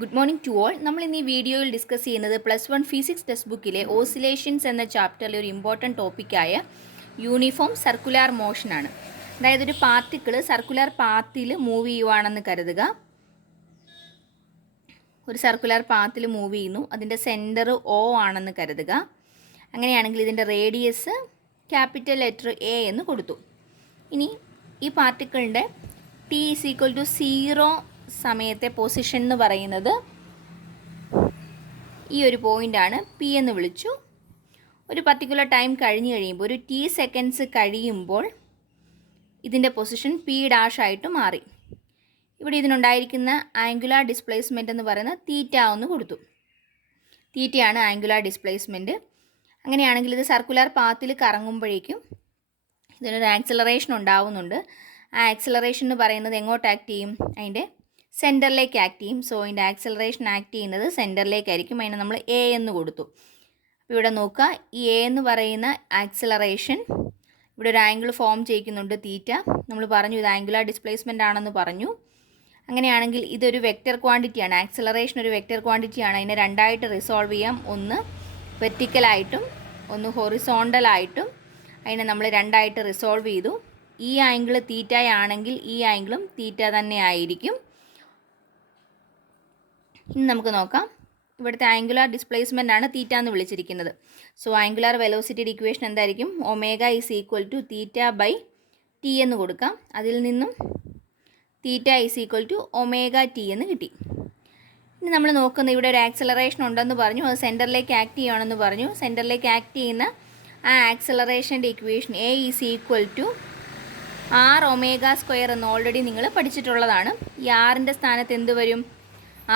Good morning to all. നമ്മൾ ഇന്ന് ഈ വീഡിയോയിൽ ഡിസ്കസ് ചെയ്യുന്നത് +1 ഫിസിക്സ് ടെക്സ്റ്റ് ബുക്കിലെ ഓസിലേഷൻസ് എന്ന ചാപ്റ്ററിലെ ഒരു ഇമ്പോർട്ടൻറ്റ് ടോപ്പിക്കായ യൂണിഫോം സർക്കുലാർ മോഷനാണ്. അതായത് ഒരു പാർട്ടിക്കിൾ സർക്കുലർ പാത്തിൽ മൂവ് ചെയ്യുവാണെന്ന് കരുതുക. ഒരു സർക്കുലർ പാത്തിൽ മൂവ് ചെയ്യുന്നു, അതിൻ്റെ സെൻറ്റർ O ആണെന്ന് കരുതുക. അങ്ങനെയാണെങ്കിൽ ഇതിൻ്റെ റേഡിയസ് ക്യാപിറ്റൽ ലെറ്റർ A എന്ന് കൊടുത്തു. ഇനി ഈ പാർട്ടിക്കിളിൻ്റെ t=0 സമയത്തെ പൊസിഷൻ എന്ന് പറയുന്നത് ഈ ഒരു പോയിൻ്റാണ് P എന്ന് വിളിച്ചു. ഒരു പർട്ടിക്കുലർ ടൈം കഴിഞ്ഞ് കഴിയുമ്പോൾ, ഒരു T സെക്കൻഡ്സ് കഴിയുമ്പോൾ ഇതിൻ്റെ പൊസിഷൻ P' ആയിട്ട് മാറി. ഇവിടെ ഇതിനുണ്ടായിരിക്കുന്ന ആംഗുലാർ ഡിസ്പ്ലേസ്മെൻറ്റ് എന്ന് പറയുന്നത് തീറ്റ എന്ന് കൊടുത്തു. തീറ്റയാണ് ആംഗുലാർ ഡിസ്പ്ലേസ്മെൻറ്റ്. അങ്ങനെയാണെങ്കിൽ ഇത് സർക്കുലർ പാത്തിൽ കറങ്ങുമ്പോഴേക്കും ഇതിനൊരു ആക്സിലറേഷൻ ഉണ്ടാവുന്നുണ്ട്. ആ ആക്സിലറേഷൻ എന്ന് പറയുന്നത് എങ്ങോട്ട് ആക്ട് ചെയ്യും? അതിൻ്റെ സെൻറ്ററിലേക്ക് ആക്ട് ചെയ്യും. സോ അതിൻ്റെ ആക്സിലറേഷൻ ആക്ട് ചെയ്യുന്നത് സെൻറ്ററിലേക്കായിരിക്കും. അതിന് നമ്മൾ A എന്ന് കൊടുത്തു. അപ്പോൾ ഇവിടെ നോക്കുക, ഈ A എന്ന് പറയുന്ന ആക്സിലറേഷൻ ഇവിടെ ഒരു ആംഗിൾ ഫോം ചെയ്യിക്കുന്നുണ്ട് തീറ്റ. നമ്മൾ പറഞ്ഞു ഇത് ആംഗുലാർ ഡിസ്പ്ലേസ്മെൻ്റ് ആണെന്ന് പറഞ്ഞു. അങ്ങനെയാണെങ്കിൽ ഇതൊരു വെക്റ്റർ ക്വാണ്ടിറ്റിയാണ്. ആക്സിലറേഷൻ ഒരു വെക്റ്റർ ക്വാണ്ടിറ്റിയാണ്. അതിനെ രണ്ടായിട്ട് റിസോൾവ് ചെയ്യാം. ഒന്ന് വെർട്ടിക്കലായിട്ടും ഒന്ന് ഹൊറിസോണ്ടലായിട്ടും. അതിനെ നമ്മൾ രണ്ടായിട്ട് റിസോൾവ് ചെയ്തു. ഈ ആംഗിൾ തീറ്റ ആണെങ്കിൽ ഈ ആംഗിളും തീറ്റ തന്നെ ആയിരിക്കും. ഇനി നമുക്ക് നോക്കാം, ഇവിടുത്തെ ആംഗുലാർ ഡിസ്പ്ലേസ്മെൻ്റ് ആണ് തീറ്റ എന്ന് വിളിച്ചിരിക്കുന്നത്. സോ ആംഗുലാർ വെലോസിറ്റിയുടെ ഇക്വേഷൻ എന്തായിരിക്കും? ω=θ/t എന്ന് കൊടുക്കാം. അതിൽ നിന്നും θ=ωt എന്ന് കിട്ടി. ഇനി നമ്മൾ നോക്കുന്നത്, ഇവിടെ ഒരു ആക്സിലറേഷൻ ഉണ്ടെന്ന് പറഞ്ഞു, അത് സെൻറ്ററിലേക്ക് ആക്ട് ചെയ്യുകയാണെന്ന് പറഞ്ഞു. സെൻറ്ററിലേക്ക് ആക്ട് ചെയ്യുന്ന ആ ആക്സിലറേഷൻ്റെ ഇക്വേഷൻ A=r⍵² എന്ന് ഓൾറെഡി നിങ്ങൾ പഠിച്ചിട്ടുള്ളതാണ്. ഈ ആറിൻ്റെ സ്ഥാനത്ത് എന്ത് വരും?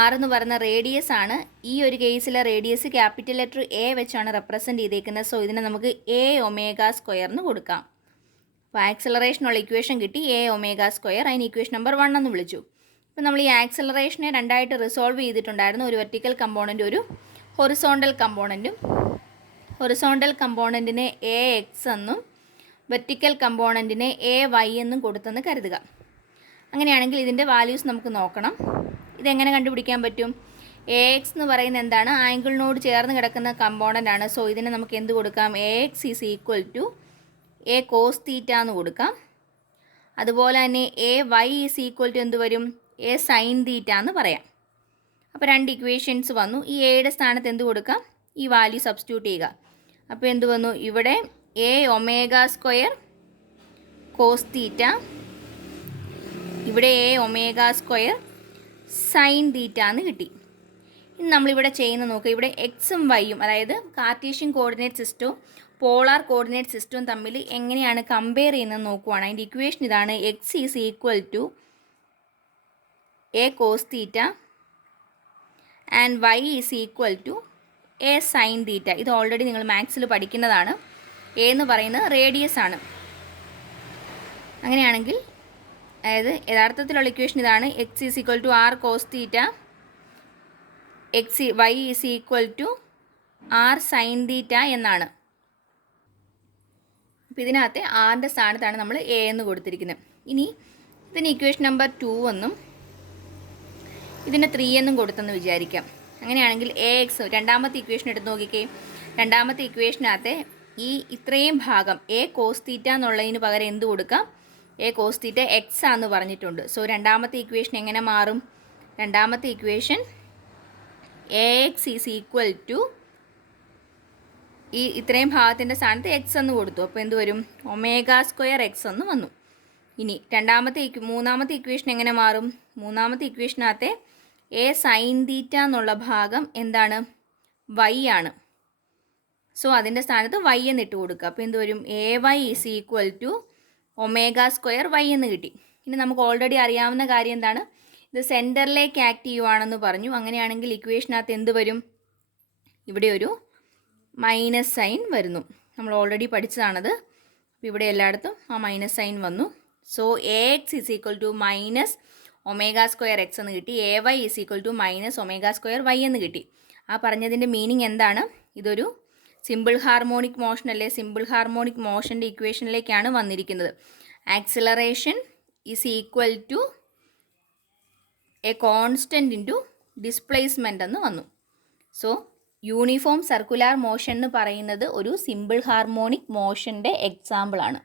R എന്ന് പറയുന്ന റേഡിയസ് ആണ്. ഈ ഒരു കേസിലെ റേഡിയസ് ക്യാപിറ്റൽ ലെറ്റർ A വെച്ചാണ് റെപ്രസെൻറ്റ് ചെയ്തേക്കുന്നത്. സോ ഇതിനെ നമുക്ക് A⍵² എന്ന് കൊടുക്കാം. അപ്പോൾ ആക്സിലറേഷനുള്ള ഇക്വേഷൻ കിട്ടി, A⍵². അതിന് ഇക്വേഷൻ നമ്പർ 1 എന്ന് വിളിച്ചു. അപ്പോൾ നമ്മൾ ഈ ആക്സിലറേഷനെ രണ്ടായിട്ട് റിസോൾവ് ചെയ്തിട്ടുണ്ടായിരുന്നു. ഒരു വെർട്ടിക്കൽ കമ്പോണൻറ്റും ഒരു ഹൊറിസോണ്ടൽ കമ്പോണൻറ്റും. ഹൊറിസോണ്ടൽ കമ്പോണൻറ്റിനെ AX എന്നും വെർട്ടിക്കൽ കമ്പോണൻറ്റിനെ AY എന്നും കൊടുത്തെന്ന് കരുതുക. അങ്ങനെയാണെങ്കിൽ ഇതിൻ്റെ വാല്യൂസ് നമുക്ക് നോക്കണം. ഇതെങ്ങനെ കണ്ടുപിടിക്കാൻ പറ്റും? AX എന്ന് പറയുന്നത് എന്താണ്? ആംഗിളിനോട് ചേർന്ന് കിടക്കുന്ന കമ്പോണൻ്റ് ആണ്. സോ ഇതിനെ നമുക്ക് എന്ത് കൊടുക്കാം? AX = A cos θ എന്ന് കൊടുക്കാം. അതുപോലെ തന്നെ AY = എന്ത് വരും? A sin θ എന്ന് പറയാം. അപ്പോൾ രണ്ട് ഇക്വേഷൻസ് വന്നു. ഈ എയുടെ സ്ഥാനത്ത് എന്ത് കൊടുക്കാം? ഈ വാല്യൂ സബ്സ്റ്റിറ്റ്യൂട്ട് ചെയ്യുക. അപ്പോൾ എന്ത് വന്നു? ഇവിടെ A⍵² cos θ, ഇവിടെ A⍵² sin θ എന്ന് കിട്ടി. ഇനി നമ്മളിവിടെ ചെയ്യുന്ന നോക്കുക, ഇവിടെ എക്സും വൈയും, അതായത് കാർട്ടീഷ്യൻ കോർഡിനേറ്റ് സിസ്റ്റവും പോളാർ കോർഡിനേറ്റ് സിസ്റ്റവും തമ്മിൽ എങ്ങനെയാണ് കമ്പയർ ചെയ്യുന്നത് നോക്കുവാണ്. അതിൻ്റെ ഇക്വേഷൻ ഇതാണ്: x = A cos θ and y = A sin θ. ഇത് ഓൾറെഡി നിങ്ങൾ മാത്സിൽ പഠിക്കുന്നതാണ്. A എന്ന് പറയുന്നത് റേഡിയസ് ആണ്. അങ്ങനെയാണെങ്കിൽ അതായത് യഥാർത്ഥത്തിലുള്ള ഇക്വേഷൻ ഇതാണ്: x = r cos θ, y = r sin θ എന്നാണ്. അപ്പോൾ ഇതിനകത്ത് ആറിൻ്റെ സ്ഥാനത്താണ് നമ്മൾ A എന്ന് കൊടുത്തിരിക്കുന്നത്. ഇനി ഇതിന് ഇക്വേഷൻ നമ്പർ 2 എന്നും ഇതിന് 3 എന്നും കൊടുത്തെന്ന് വിചാരിക്കാം. അങ്ങനെയാണെങ്കിൽ AX, രണ്ടാമത്തെ ഇക്വേഷൻ എടുത്ത് നോക്കിക്കേ. രണ്ടാമത്തെ ഇക്വേഷനകത്തെ ഈ ഇത്രയും ഭാഗം A cos θ എന്നുള്ളതിന് പകരം എന്ത് കൊടുക്കാം? A cos θ x ആണെന്ന് പറഞ്ഞിട്ടുണ്ട്. സോ രണ്ടാമത്തെ ഇക്വേഷൻ എങ്ങനെ മാറും? രണ്ടാമത്തെ ഇക്വേഷൻ AX = ഈ ഇത്രയും ഭാഗത്തിൻ്റെ സ്ഥാനത്ത് x എന്ന് കൊടുത്തു. അപ്പോൾ എന്ത് വരും? ω²x എന്ന് വന്നു. ഇനി മൂന്നാമത്തെ ഇക്വേഷൻ എങ്ങനെ മാറും? മൂന്നാമത്തെ ഇക്വേഷനകത്തെ A sin θ എന്നുള്ള ഭാഗം എന്താണ്? y ആണ്. സോ അതിൻ്റെ സ്ഥാനത്ത് y എന്ന് ഇട്ട് കൊടുക്കുക. അപ്പോൾ എന്ത് വരും? AY = ω²y എന്ന് കിട്ടി. ഇനി നമുക്ക് ഓൾറെഡി അറിയാവുന്ന കാര്യം എന്താണ്? ഇത് സെൻറ്ററിലേക്ക് ആക്ട് ചെയ്യുവാണെന്ന് പറഞ്ഞു. അങ്ങനെയാണെങ്കിൽ ഇക്വേഷനകത്ത് എന്ത് വരും? ഇവിടെ ഒരു മൈനസ് സൈൻ വരുന്നു. നമ്മൾ ഓൾറെഡി പഠിച്ചതാണത്. അപ്പോൾ ഇവിടെ എല്ലായിടത്തും ആ മൈനസ് സൈൻ വന്നു. സോ AX = -ω²x എന്ന് കിട്ടി. AY = -ω²y എന്ന് കിട്ടി. ആ പറഞ്ഞതിൻ്റെ മീനിങ് എന്താണ്? ഇതൊരു സിമ്പിൾ ഹാർമോണിക് മോഷൻ അല്ലേ? സിമ്പിൾ ഹാർമോണിക് മോഷൻ്റെ ഇക്വേഷനിലേക്കാണ് വന്നിരിക്കുന്നത്. Acceleration is equal to a constant into displacement എന്ന് വന്നു. സോ യൂണിഫോം സർക്കുലാർ മോഷൻ എന്ന് പറയുന്നത് ഒരു സിമ്പിൾ ഹാർമോണിക് മോഷൻ്റെ എക്സാമ്പിളാണ്.